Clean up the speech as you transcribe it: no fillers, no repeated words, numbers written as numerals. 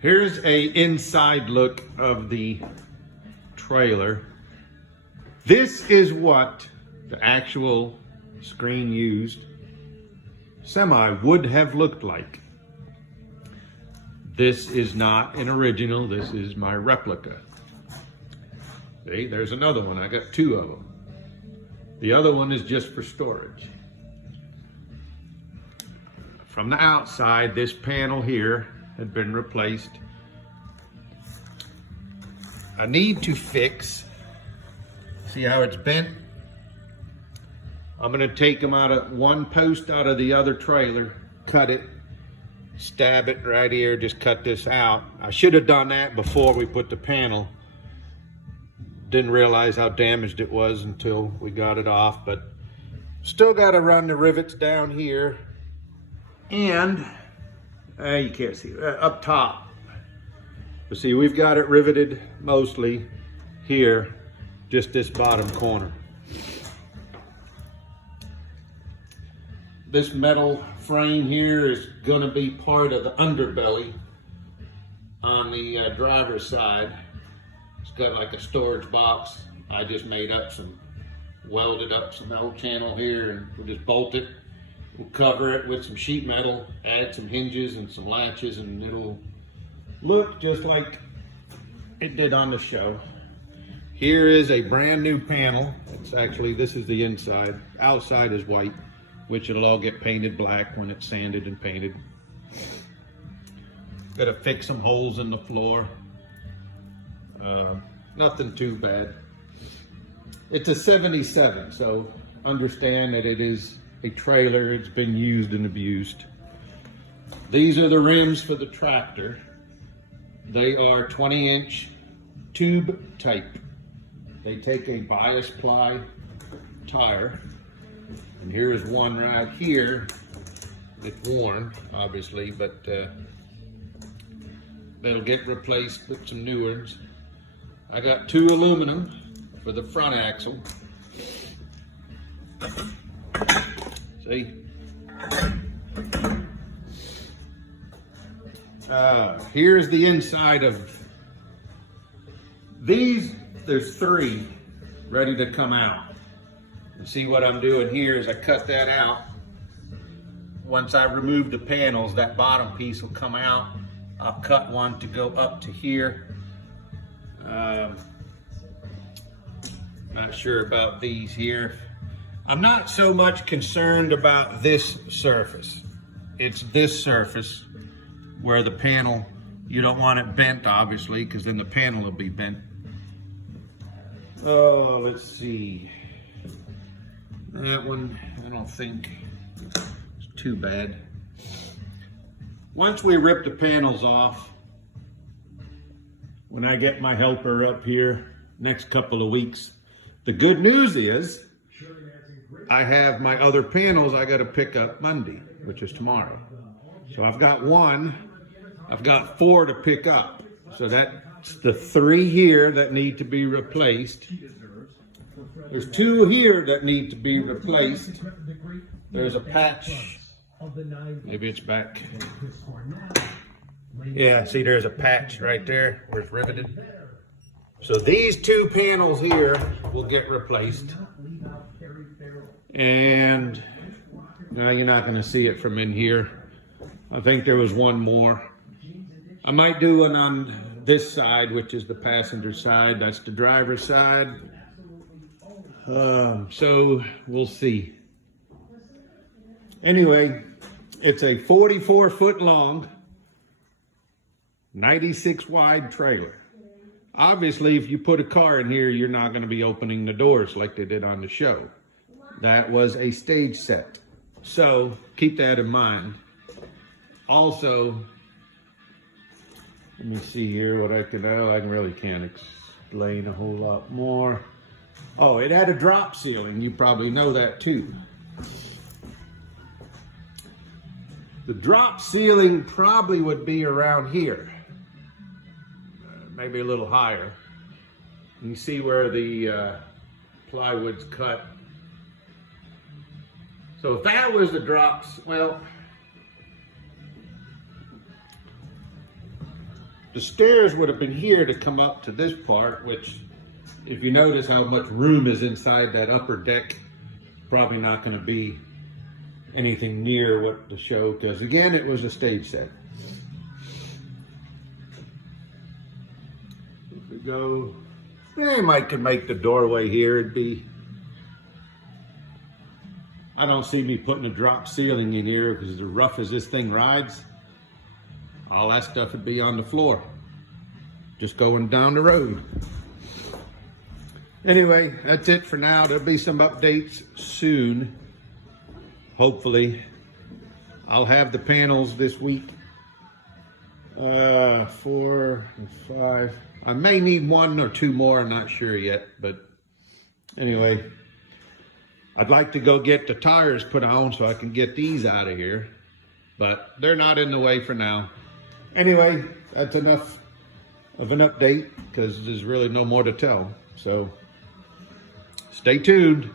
Here's a inside look of the trailer. This is what the actual screen used semi would have looked like. This is not an original, this is my replica. See, there's another one, I got two of them. The other one is just for storage. From the outside, this panel here had been replaced. I need to fix, see how it's bent? I'm gonna take them out of one post out of the other trailer, cut it, stab it right here, just cut this out. I should have done that before we put the panel. Didn't realize how damaged it was until we got it off, but still gotta run the rivets down here. And you can't see up top. But see, we've got it riveted mostly here, just this bottom corner. This metal frame here is going to be part of the underbelly on the driver's side. It's got like a storage box. I just made up welded up some metal channel here, and we'll just bolt it. We'll cover it with some sheet metal, add some hinges and some latches, and it'll look just like it did on the show. Here is a brand new panel. It's actually, this is the inside. Outside is white, which it'll all get painted black when it's sanded and painted. Gotta fix some holes in the floor. Nothing too bad. It's a 77, so understand that it is a trailer. It's been used and abused. These are the rims for the tractor. They are 20-inch tube type. They take a bias ply tire, and here's one right here. It's worn, obviously, but that'll get replaced with some new ones. I got two aluminum for the front axle. See? Here's the inside of these. There's three ready to come out. You see what I'm doing here is I cut that out. Once I remove the panels, that bottom piece will come out. I'll cut one to go up to here. Not sure about these here. I'm not so much concerned about this surface. It's this surface where the panel, you don't want it bent, obviously, because then the panel will be bent. Oh, let's see. That one, I don't think it's too bad. Once we rip the panels off, when I get my helper up here next couple of weeks, the good news is I have my other panels I got to pick up Monday, which is tomorrow. So I've got one, I've got four to pick up. So that's the three here that need to be replaced. There's two here that need to be replaced. There's a patch. Maybe it's back. Yeah, see there's a patch right there where it's riveted. So these two panels here will get replaced. And now you're not going to see it from in here. I think there was one more. I might do one on this side, which is the passenger side. That's the driver's side. So we'll see. Anyway, it's a 44 foot long, 96 wide trailer. Obviously, if you put a car in here, you're not going to be opening the doors like they did on the show. That was a stage set. So keep that in mind. Also, let me see here what I really can't explain a whole lot more. Oh, it had a drop ceiling. You probably know that too. The drop ceiling probably would be around here. Maybe a little higher. You see where the plywood's cut. So if that was the drops, well, the stairs would have been here to come up to this part, which if you notice how much room is inside that upper deck, probably not going to be anything near what the show, because again, it was a stage set. If we go, I might could make the doorway here. It'd be, I don't see me putting a drop ceiling in here because as rough as this thing rides, all that stuff would be on the floor, just going down the road. Anyway, that's it for now. There'll be some updates soon. Hopefully, I'll have the panels this week. 4 and 5. I may need 1 or 2 more, I'm not sure yet. But anyway, I'd like to go get the tires put on so I can get these out of here. But they're not in the way for now. Anyway, that's enough of an update because there's really no more to tell. So stay tuned.